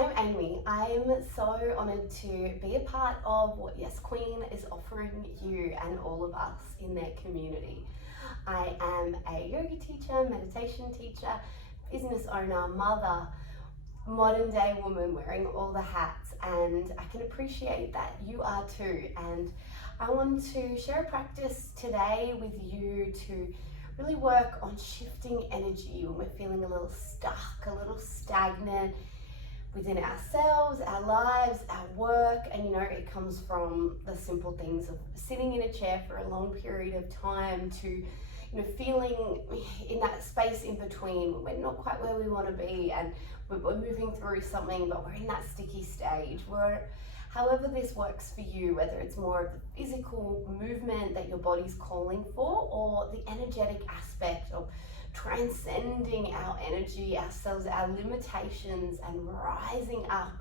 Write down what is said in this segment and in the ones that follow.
I'm Amy. I'm so honoured to be a part of what Yes Queen is offering you and all of us in their community. I am a yoga teacher, meditation teacher, business owner, mother, modern day woman wearing all the hats, and I can appreciate that you are too. And I want to share a practice today with you to really work on shifting energy when we're feeling a little stuck, a little stagnant within ourselves, our lives, our work. And it comes from the simple things of sitting in a chair for a long period of time to feeling in that space in between when we're not quite where we want to be and we're moving through something, but we're in that sticky stage. However this works for you, whether it's more of the physical movement that your body's calling for, or the energetic aspect of transcending our energy, ourselves, our limitations, and rising up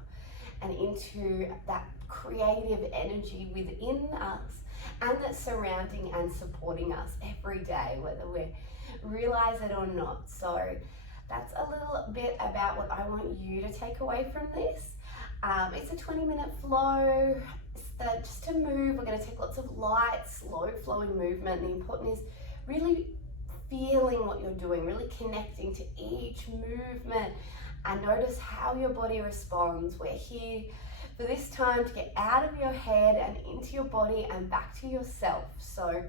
and into that creative energy within us and that's surrounding and supporting us every day, whether we realize it or not. So that's a little bit about what I want you to take away from this. It's a 20-minute flow. Just to move, we're going to take lots of light, slow flowing movement. The important is really feeling what you're doing, really connecting to each movement, and notice how your body responds. We're here for this time to get out of your head and into your body and back to yourself. So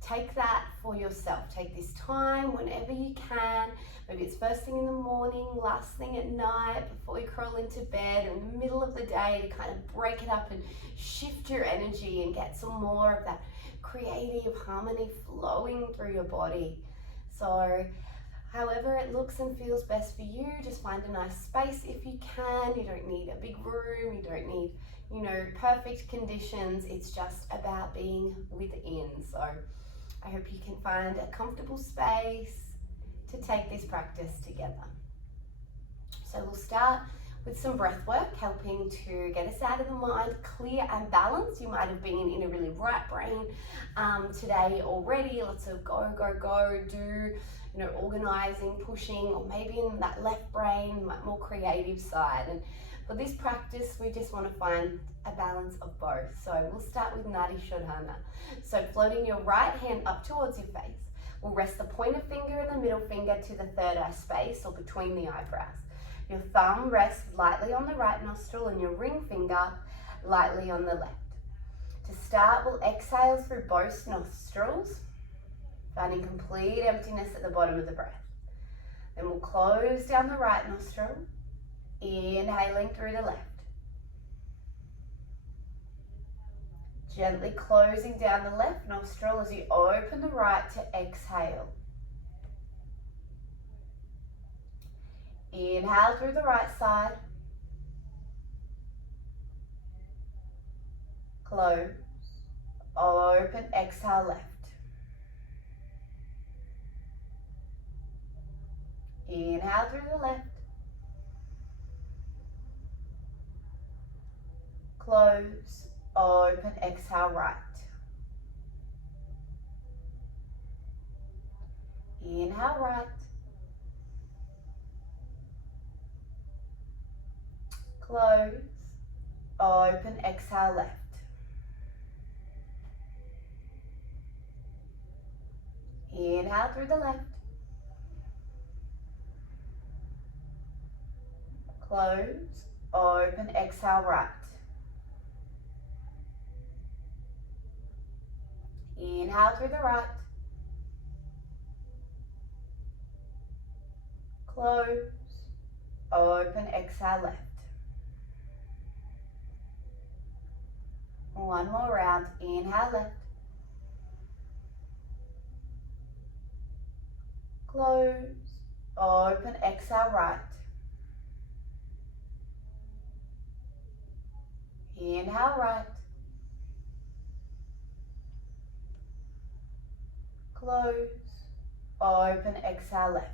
take that for yourself. Take this time whenever you can. Maybe it's first thing in the morning, last thing at night, before you crawl into bed, or in the middle of the day, to kind of break it up and shift your energy and get some more of that creative harmony flowing through your body. So however it looks and feels best for you, just find a nice space if you can. You don't need a big room, you don't need perfect conditions. It's just about being within. So I hope you can find a comfortable space to take this practice together. So we'll start with some breath work, helping to get us out of the mind, clear and balanced. You might have been in a really right brain today already, lots of go, do, organizing, pushing, or maybe in that left brain, more creative side. And for this practice, we just want to find a balance of both. So we'll start with Nadi Shodhana. So floating your right hand up towards your face. We'll rest the pointer finger and the middle finger to the third eye space or between the eyebrows. Your thumb rests lightly on the right nostril and your ring finger lightly on the left. To start, we'll exhale through both nostrils, finding complete emptiness at the bottom of the breath. Then we'll close down the right nostril, inhaling through the left. Gently closing down the left nostril as you open the right to exhale. Inhale through the right side. Close. Open. Exhale left. Inhale through the left. Close. Open. Exhale right. Inhale right. Close, open, exhale left. Inhale through the left. Close, open, exhale right. Inhale through the right. Close, open, exhale left. One more round. Inhale left. Close, open, exhale right. Inhale right. Close, open, exhale left.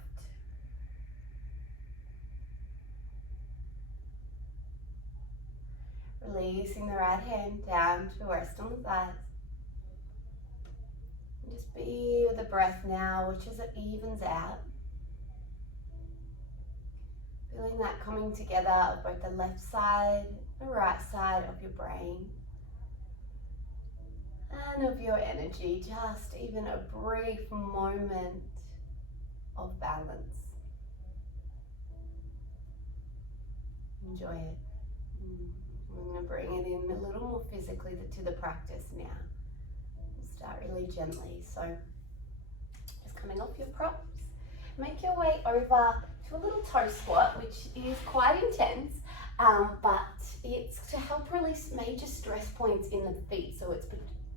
Releasing the right hand down to rest on the thighs. And just be with the breath now, which as it evens out. Feeling that coming together of both the left side, the right side of your brain, and of your energy, just even a brief moment of balance. Enjoy it. I'm going to bring it in a little more physically to the practice now. We'll start really gently. So just coming off your props, make your way over to a little toe squat, which is quite intense, but it's to help release major stress points in the feet. So it's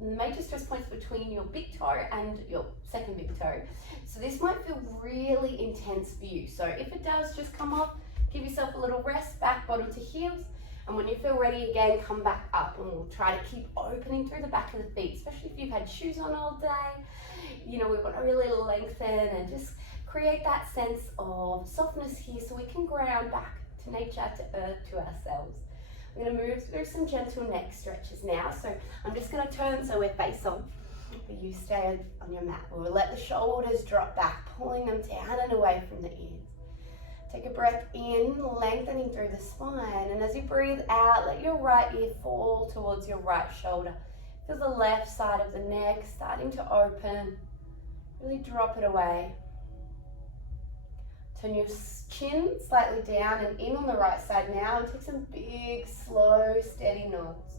major stress points between your big toe and your second big toe. So this might feel really intense for you. So if it does, just come off, give yourself a little rest, back bottom to heels. And when you feel ready again, come back up, and we'll try to keep opening through the back of the feet, especially if you've had shoes on all day. You know, we want to really lengthen and just create that sense of softness here so we can ground back to nature, to earth, to ourselves. We're going to move through some gentle neck stretches now. So I'm just going to turn so we're face on, but you stay on your mat. We'll let the shoulders drop back, pulling them down and away from the ears. Take a breath in, lengthening through the spine, and as you breathe out, let your right ear fall towards your right shoulder. Feel the left side of the neck starting to open. Really drop it away. Turn your chin slightly down and in on the right side now, and take some big, slow, steady nods.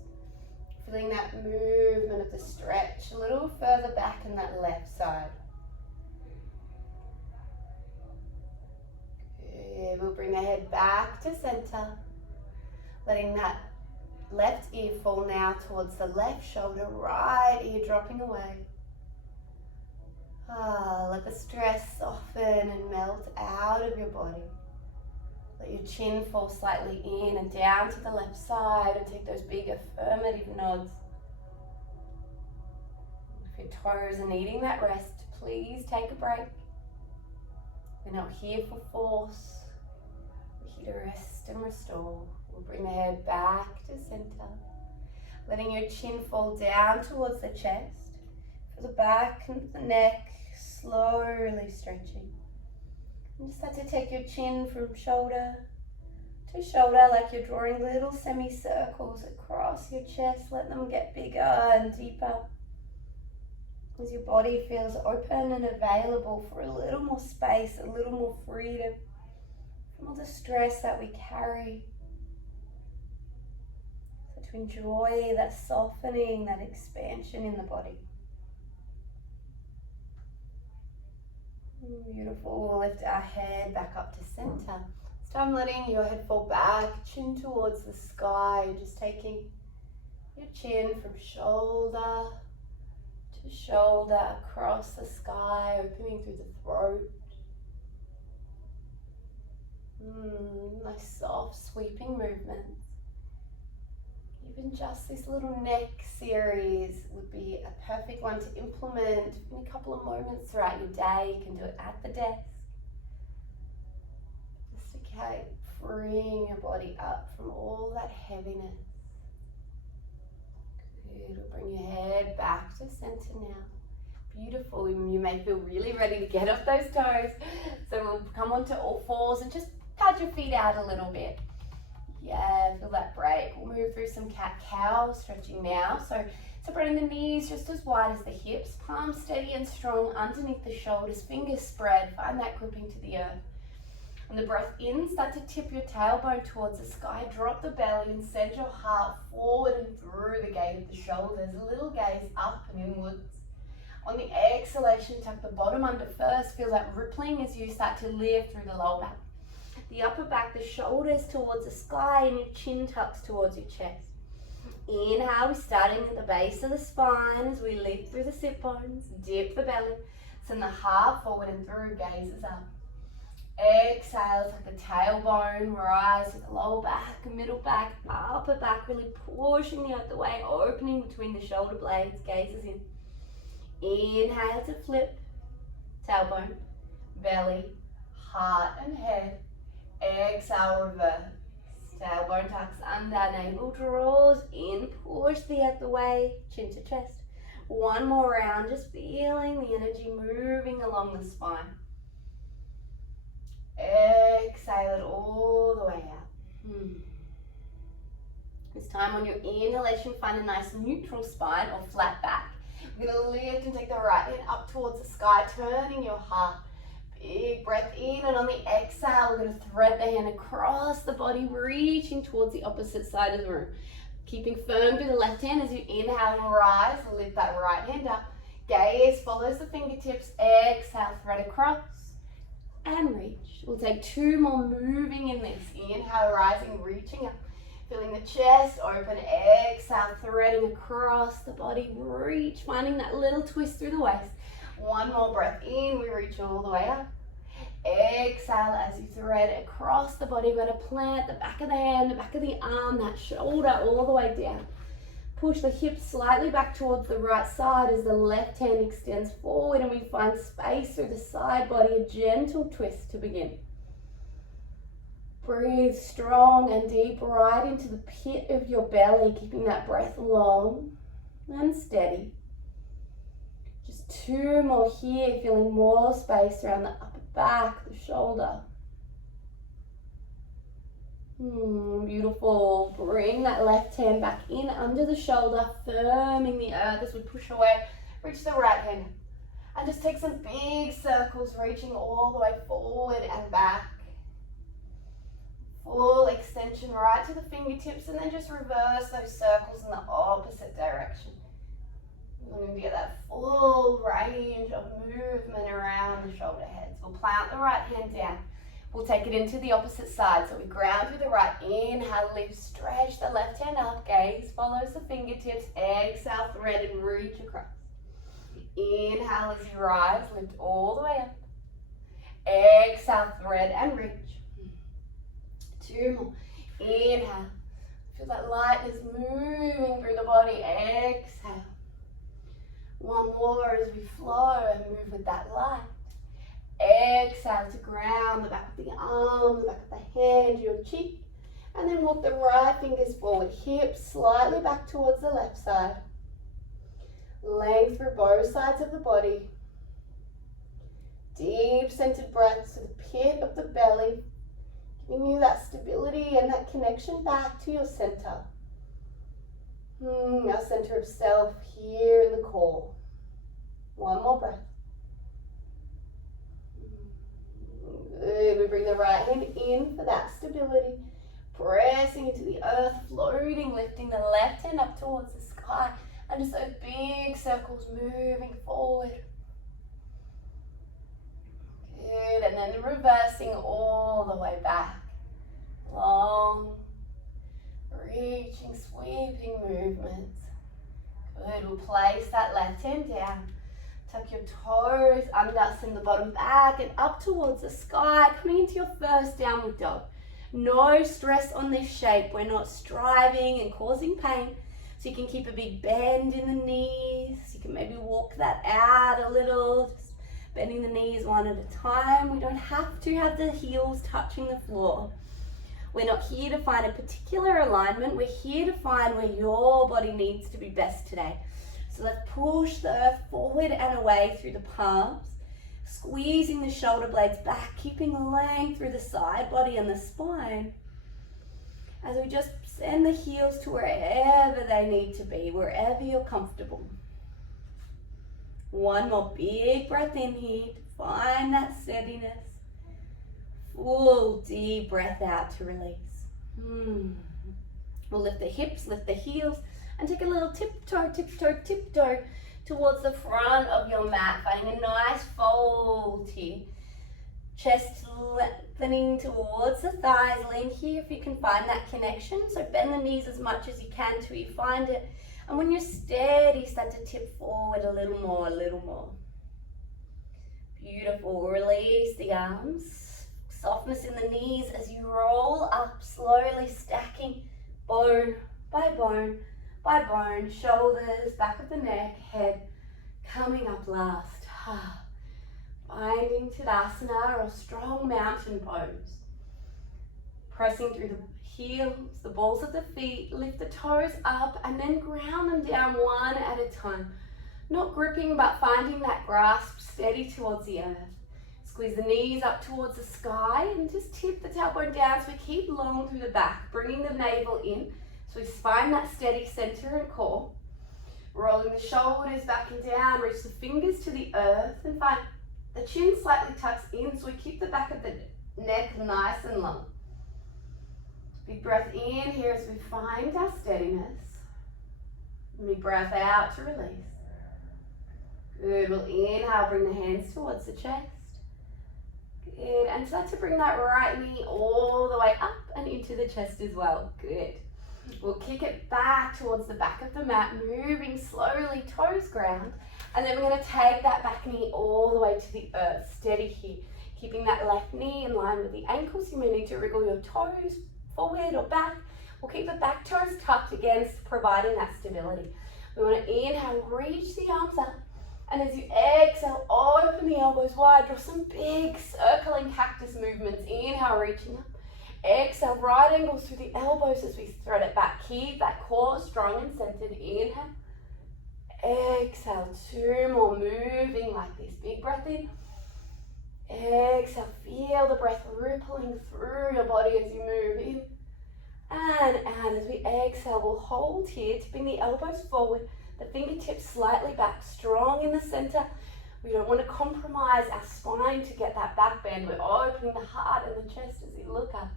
Feeling that movement of the stretch a little further back in that left side. Good. We'll bring the head back to center, letting that left ear fall now towards the left shoulder, right ear dropping away. Let the stress soften and melt out of your body. Let your chin fall slightly in and down to the left side, and take those big affirmative nods. If your toes are needing that rest, please take a break. We're not here for force. We're here to rest and restore. We'll bring the head back to center, letting your chin fall down towards the chest. Feel the back and the neck slowly stretching. And just start to take your chin from shoulder to shoulder, like you're drawing little semicircles across your chest. Let them get bigger and deeper as your body feels open and available for a little more space, a little more freedom from all the stress that we carry. So to enjoy that softening, that expansion in the body. Beautiful. We'll lift our head back up to center. This time letting your head fall back, chin towards the sky, just taking your chin from shoulder to shoulder across the sky, opening through the throat. Nice soft sweeping movements. Even just this little neck series would be a perfect one to implement in a couple of moments throughout your day. You can do it at the desk. Just okay, freeing your body up from all that heaviness. Good. We'll bring your head back to center now. Beautiful. You may feel really ready to get off those toes. So we'll come onto all fours and just pad your feet out a little bit. Yeah, feel that break. We'll move through some cat-cow stretching now. So separating the knees just as wide as the hips, palms steady and strong underneath the shoulders, fingers spread, find that gripping to the earth. On the breath in, start to tip your tailbone towards the sky, drop the belly and send your heart forward and through the gate of the shoulders, a little gaze up and inwards. On the exhalation, tuck the bottom under first, feel that rippling as you start to lift through the lower back. The upper back, the shoulders towards the sky and your chin tucks towards your chest. Inhale, we're starting at the base of the spine as we lift through the sit bones, dip the belly, send the heart forward and through, gazes up. Exhale, tuck the tailbone, rise to the lower back, middle back, upper back, really pushing the other way, opening between the shoulder blades, gazes in. Inhale to flip, tailbone, belly, heart and head. Exhale, reverse. Tailbone tucks under, navel draws in, push the other way, chin to chest. One more round, just feeling the energy moving along the spine. Exhale it all the way out. This time on your inhalation, find a nice neutral spine or flat back. We're going to lift and take the right hand up towards the sky, turning your heart. Big breath in, and on the exhale, we're going to thread the hand across the body, reaching towards the opposite side of the room. Keeping firm through the left hand as you inhale, rise, lift that right hand up. Gaze follows the fingertips. Exhale, thread across and reach. We'll take 2 more moving in this. Inhale, rising, reaching up. Feeling the chest open. Exhale, threading across the body. Reach, finding that little twist through the waist. 1 more breath in. We reach all the way up. Exhale as you thread across the body. We're going to plant the back of the hand, the back of the arm, that shoulder all the way down. Push the hips slightly back towards the right side as the left hand extends forward, and we find space through the side body, a gentle twist to begin. Breathe strong and deep right into the pit of your belly, keeping that breath long and steady. Just 2 more here, feeling more space around the upper back, the shoulder. Beautiful. Bring that left hand back in under the shoulder, firming the earth as we push away. Reach the right hand and just take some big circles, reaching all the way forward and back. Full extension right to the fingertips, and then just reverse those circles in the opposite direction. We're going to get that full range of movement around the shoulder heads. We'll plant the right hand down. We'll take it into the opposite side. So we ground through the right. Inhale, lift, stretch the left hand up. Gaze follows the fingertips. Exhale, thread and reach across. Inhale as you rise, lift all the way up. Exhale, thread and reach. 2 more. Inhale. Feel that lightness moving through the body. Exhale. 1 more as we flow and move with that light. Exhale to ground the back of the arm, the back of the hand, your cheek. And then walk the right fingers forward, hips slightly back towards the left side. Length through both sides of the body. Deep centered breaths to the pit of the belly, giving you that stability and that connection back to your center. Our center of self here in the core. 1 more breath. Good. We bring the right hand in for that stability. Pressing into the earth, floating, lifting the left hand up towards the sky. And just those big circles moving forward. Good. And then reversing all the way back. Long, reaching, sweeping movements. Good. We'll place that left hand down. Tuck your toes under, send the bottom back and up towards the sky, coming into your first downward dog. No stress on this shape. We're not striving and causing pain. So you can keep a big bend in the knees. You can maybe walk that out a little, just bending the knees 1 at a time. We don't have to have the heels touching the floor. We're not here to find a particular alignment. We're here to find where your body needs to be best today. So let's push the earth forward and away through the palms, squeezing the shoulder blades back, keeping length through the side body and the spine. As we just send the heels to wherever they need to be, wherever you're comfortable. 1 more big breath in here to find that steadiness. Full deep breath out to release. We'll lift the hips, lift the heels, and take a little tiptoe, tiptoe, tiptoe towards the front of your mat, finding a nice fold here. Chest lengthening towards the thighs. Lean here if you can find that connection. So bend the knees as much as you can till you find it. And when you're steady, start to tip forward a little more, a little more. Beautiful. Release the arms. Softness in the knees as you roll up, slowly stacking bone by bone by bone, shoulders, back of the neck, head coming up last. Finding Tadasana or strong mountain pose. Pressing through the heels, the balls of the feet, lift the toes up and then ground them down 1 at a time. Not gripping, but finding that grasp steady towards the earth. Squeeze the knees up towards the sky and just tip the tailbone down so we keep long through the back, bringing the navel in so we find that steady center and core. Rolling the shoulders back and down, reach the fingers to the earth and find the chin slightly tucks in so we keep the back of the neck nice and long. Big breath in here as we find our steadiness. And big breath out to release. Good, we'll inhale, bring the hands towards the chest. Good, and start to bring that right knee all the way up and into the chest as well. Good. We'll kick it back towards the back of the mat, moving slowly, toes ground. And then we're going to take that back knee all the way to the earth. Steady here. Keeping that left knee in line with the ankles. You may need to wriggle your toes forward or back. We'll keep the back toes tucked again, providing that stability. We want to inhale, reach the arms up. And as you exhale, open the elbows wide. Draw some big circling cactus movements. Inhale, reaching up. Exhale, right angles through the elbows as we thread it back. Keep that core strong and centered. Inhale. Exhale, two more, moving like this. Big breath in. Exhale, feel the breath rippling through your body as you move in. And out as we exhale, we'll hold here, tipping the elbows forward. The fingertips slightly back, strong in the center. We don't want to compromise our spine to get that back bend. We're opening the heart and the chest as we look up.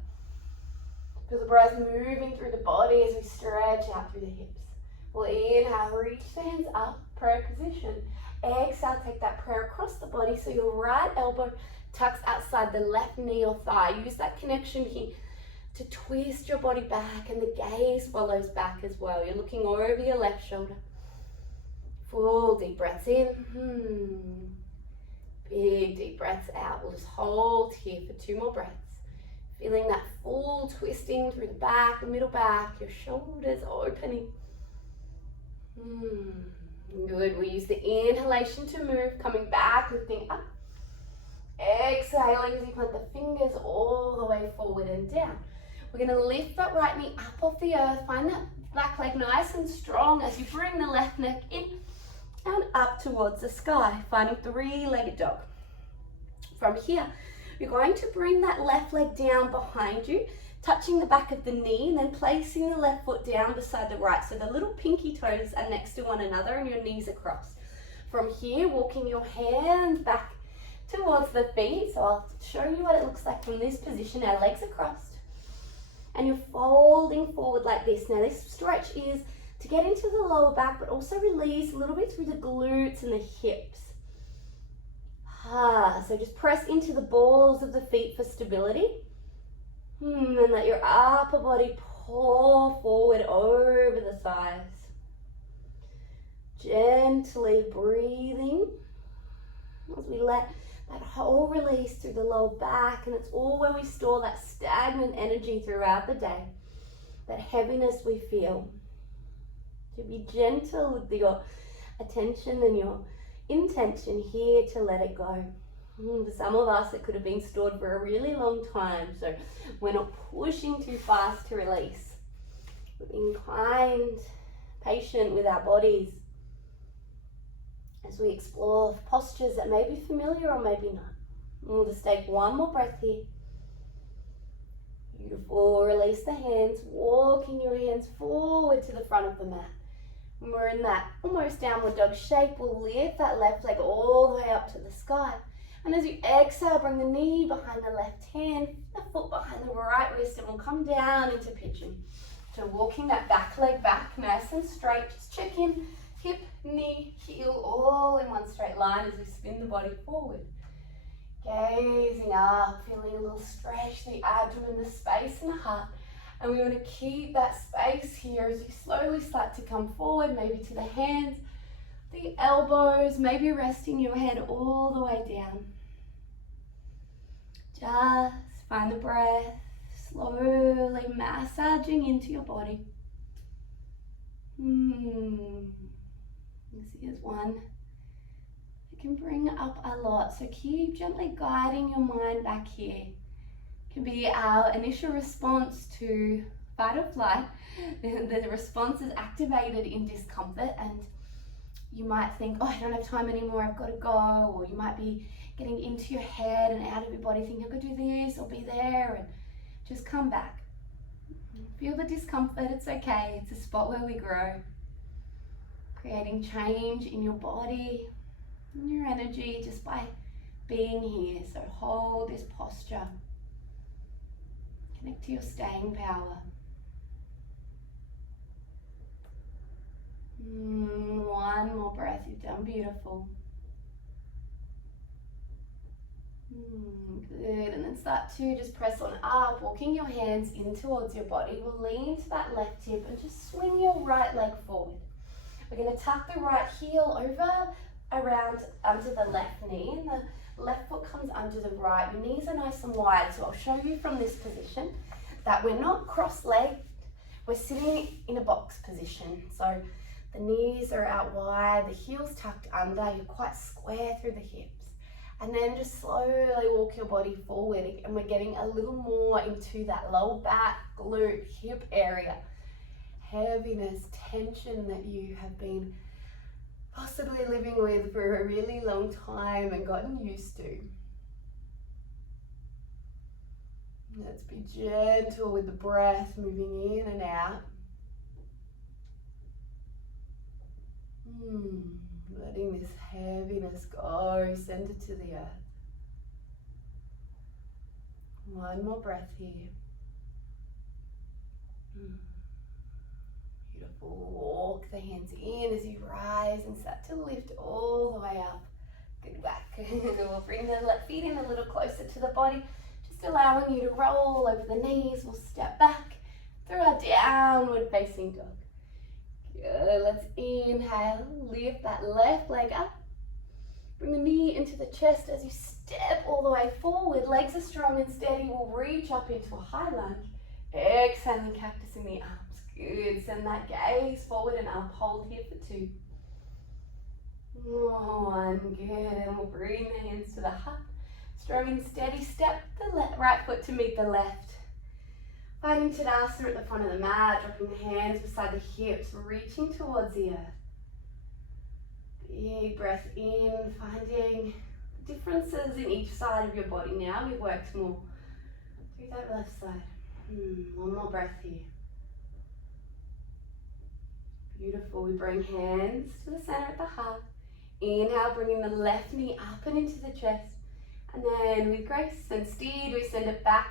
Feel the breath moving through the body as we stretch out through the hips. We'll inhale, reach the hands up, prayer position. Exhale, take that prayer across the body so your right elbow tucks outside the left knee or thigh. Use that connection here to twist your body back and the gaze follows back as well. You're looking over your left shoulder. Full deep breaths in. Big deep breaths out. We'll just hold here for 2 more breaths. Feeling that full twisting through the back, the middle back, your shoulders opening. Good. We use the inhalation to move, coming back, lifting up. Exhaling as you plant the fingers all the way forward and down. We're going to lift that right knee up off the earth. Find that back leg nice and strong as you bring the left neck in and up towards the sky, finding 3-legged dog. From here, you're going to bring that left leg down behind you, touching the back of the knee and then placing the left foot down beside the right. So the little pinky toes are next to one another and your knees across. From here, walking your hands back towards the feet. So I'll show you what it looks like from this position. Our legs are crossed and you're folding forward like this. Now this stretch is to get into the lower back, but also release a little bit through the glutes and the hips. So just press into the balls of the feet for stability. And let your upper body pour forward over the thighs. Gently breathing as we let that whole release through the lower back, and it's all where we store that stagnant energy throughout the day, that heaviness we feel. To be gentle with your attention and your intention here to let it go. For some of us, it could have been stored for a really long time, so we're not pushing too fast to release. We're being kind, patient with our bodies as we explore postures that may be familiar or maybe not. We'll just take 1 more breath here. Beautiful. Release the hands, walking your hands forward to the front of the mat. When we're in that almost downward dog shape, we'll lift that left leg all the way up to the sky. And as you exhale, bring the knee behind the left hand, the foot behind the right wrist, and we'll come down into pigeon. So walking that back leg back, nice and straight. Just check in, hip, knee, heel, all in one straight line as we spin the body forward. Gazing up, feeling a little stretch, the abdomen, the space in the heart. And we want to keep that space here as you slowly start to come forward, maybe to the hands, the elbows, maybe resting your head all the way down. Just find the breath, slowly massaging into your body. This is one that can bring up a lot, so keep gently guiding your mind back here. Can be our initial response to fight or flight. The response is activated in discomfort, and you might think, oh, I don't have time anymore, I've got to go, or you might be getting into your head and out of your body, thinking I could do this or be there, and just come back. Feel the discomfort, it's okay. It's a spot where we grow. Creating change in your body, in your energy, just by being here. So hold this posture. Connect to your staying power. One more breath, you've done beautiful. Good, and then start to just press on up, walking your hands in towards your body. We'll lean to that left hip and just swing your right leg forward. We're going to tuck the right heel over, around under the left knee, and the left foot comes under the right. Your knees are nice and wide, so I'll show you from this position that we're not cross-legged, we're sitting in a box position. So the knees are out wide, the heels tucked under, you're quite square through the hips. And then just slowly walk your body forward, and we're getting a little more into that lower back, glute, hip area. Heaviness, tension that you have been possibly living with for a really long time and gotten used to. Let's be gentle with the breath, moving in and out. Letting this heaviness go, send it to the earth. One more breath here. Beautiful. Walk the hands in as you rise and start to lift all the way up. Good back. We'll bring the left feet in a little closer to the body, just allowing you to roll over the knees. We'll step back through our downward facing dog. Good, let's inhale, lift that left leg up. Bring the knee into the chest as you step all the way forward. Legs are strong and steady. We'll reach up into a high lunge. Exhaling, cactus in the arms. Good, send that gaze forward and up. Hold here for 2. 1, good, and we'll bring the hands to the heart. Strong and steady, step the right foot to meet the left. Finding Tadasana at the front of the mat, dropping the hands beside the hips, reaching towards the earth. Big breath in, finding differences in each side of your body now. We've worked more through that left side. One more breath here. Beautiful. We bring hands to the center at the heart. Inhale, bringing the left knee up and into the chest. And then with grace and speed, we send it back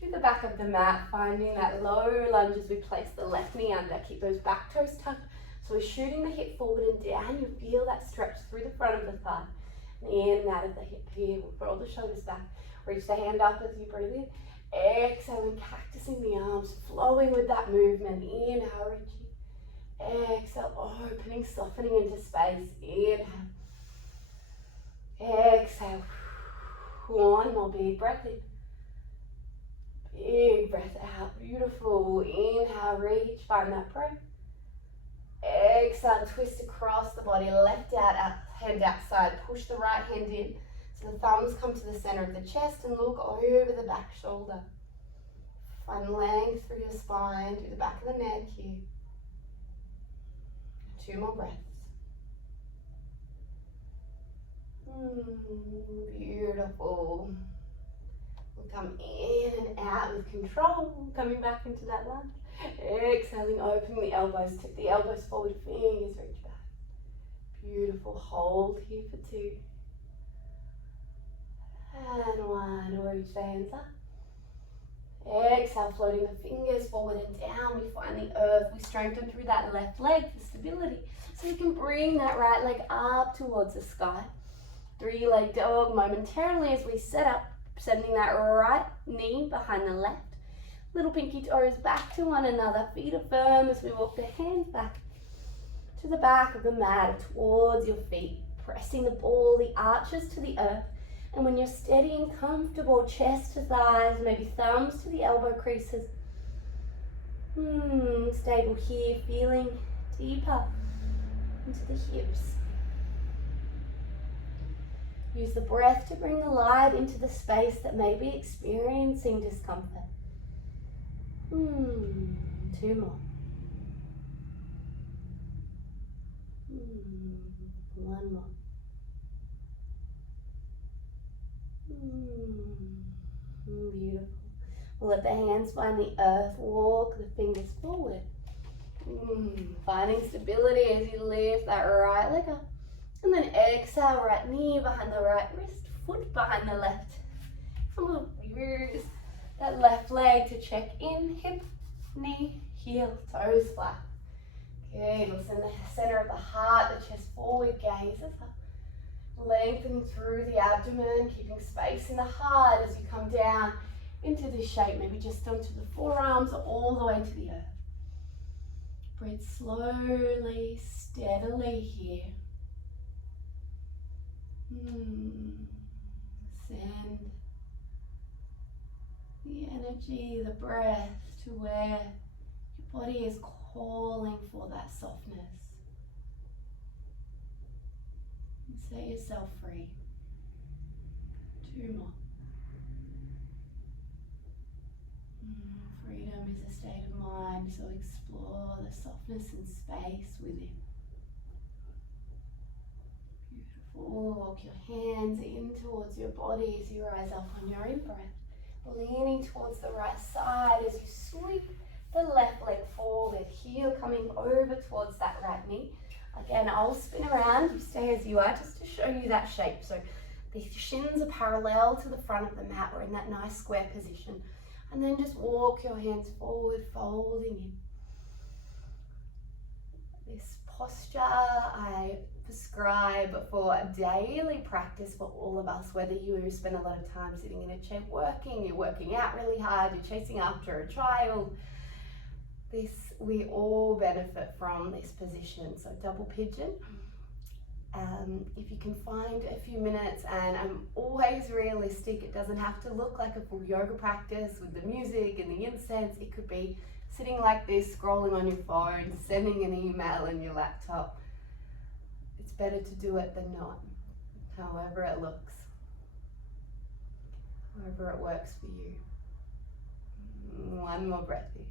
to the back of the mat, finding that low lunge as we place the left knee under. Keep those back toes tucked. So we're shooting the hip forward and down. You feel that stretch through the front of the thigh. And in and out of the hip here. We'll roll the shoulders back. Reach the hand up as you breathe in. Exhaling, cactusing the arms, flowing with that movement. Inhale, reaching. Exhale, opening, softening into space. Inhale. Exhale. One more big breath in. Big breath out. Beautiful. Inhale, reach, find that breath. Exhale, twist across the body, left out, hand outside. Push the right hand in. So the thumbs come to the center of the chest and look over the back shoulder. Find length through your spine, through the back of the neck here. 2 more breaths. Beautiful. We'll come in and out with control, coming back into that lunge. Exhaling, opening the elbows, tip the elbows forward, fingers reach back. Beautiful, hold here for 2. And 1, we'll reach the hands up. Exhale, floating the fingers forward and down. We find the earth, we strengthen through that left leg for stability. So you can bring that right leg up towards the sky. 3-leg dog momentarily as we set up, sending that right knee behind the left. Little pinky toes back to one another. Feet are firm as we walk the hands back to the back of the mat, towards your feet. Pressing the ball, the arches to the earth. And when you're steady and comfortable, chest to thighs, maybe thumbs to the elbow creases. Stable here, feeling deeper into the hips. Use the breath to bring the light into the space that may be experiencing discomfort. 2 more. 1 more. We'll let the hands find the earth, walk the fingers forward. Finding stability as you lift that right leg up. And then exhale, right knee behind the right wrist, foot behind the left. And we'll use that left leg to check in, hip, knee, heel, toes flat. Good, we'll send the center of the heart, the chest forward, gazes up. Lengthening through the abdomen, keeping space in the heart as you come down into this shape, maybe just onto the forearms or all the way to the earth. Breathe slowly, steadily here. Send the energy, the breath to where your body is calling for that softness. And set yourself free. 2 more. Freedom is a state of mind, so explore the softness and space within. Beautiful. Walk your hands in towards your body as you rise up on your in-breath. Leaning towards the right side as you sweep the left leg forward, heel coming over towards that right knee. Again, I'll spin around, you stay as you are, just to show you that shape. So the shins are parallel to the front of the mat. We're in that nice square position. And then just walk your hands forward, folding in. This posture I prescribe for a daily practice for all of us, whether you spend a lot of time sitting in a chair working, you're working out really hard, you're chasing after a child. We all benefit from this position. So double pigeon. If you can find a few minutes, and I'm always realistic, it doesn't have to look like a full yoga practice with the music and the incense. It could be sitting like this, scrolling on your phone, sending an email in your laptop. It's better to do it than not, however it looks, however it works for you. One more breath here.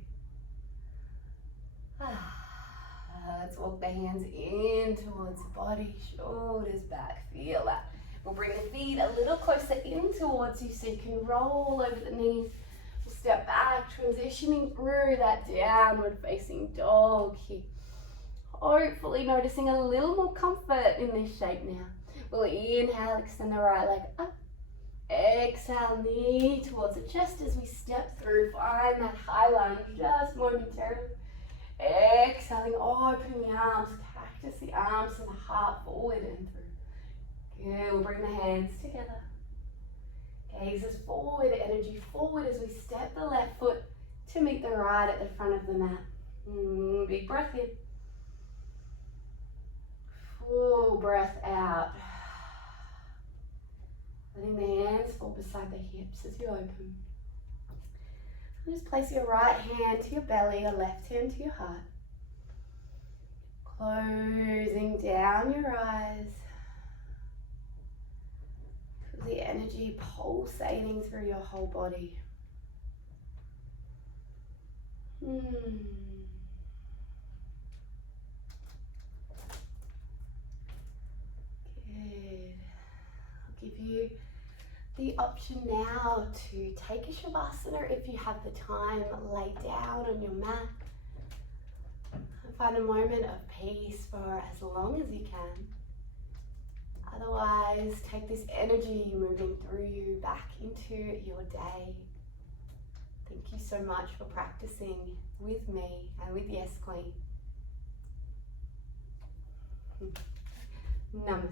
Let's walk the hands in towards the body, shoulders back, feel that. We'll bring the feet a little closer in towards you so you can roll over the knees. We'll step back, transitioning through that downward facing dog here. Hopefully noticing a little more comfort in this shape now. We'll inhale, extend the right leg up. Exhale, knee towards the chest as we step through. Find that high lunge just momentarily. Exhaling, opening the arms, cactus the arms and the heart forward and through. Good, we'll bring the hands together. Gazes forward, energy forward as we step the left foot to meet the right at the front of the mat. Big breath in. Full breath out. Letting the hands fall beside the hips as you open. Just place your right hand to your belly, your left hand to your heart. Closing down your eyes. Feel the energy pulsating through your whole body. Good. I'll give you the option now to take a shavasana if you have the time. Lay down on your mat and find a moment of peace for as long as you can. Otherwise, take this energy moving through you back into your day. Thank you so much for practicing with me and with Yes Queen. Namaste.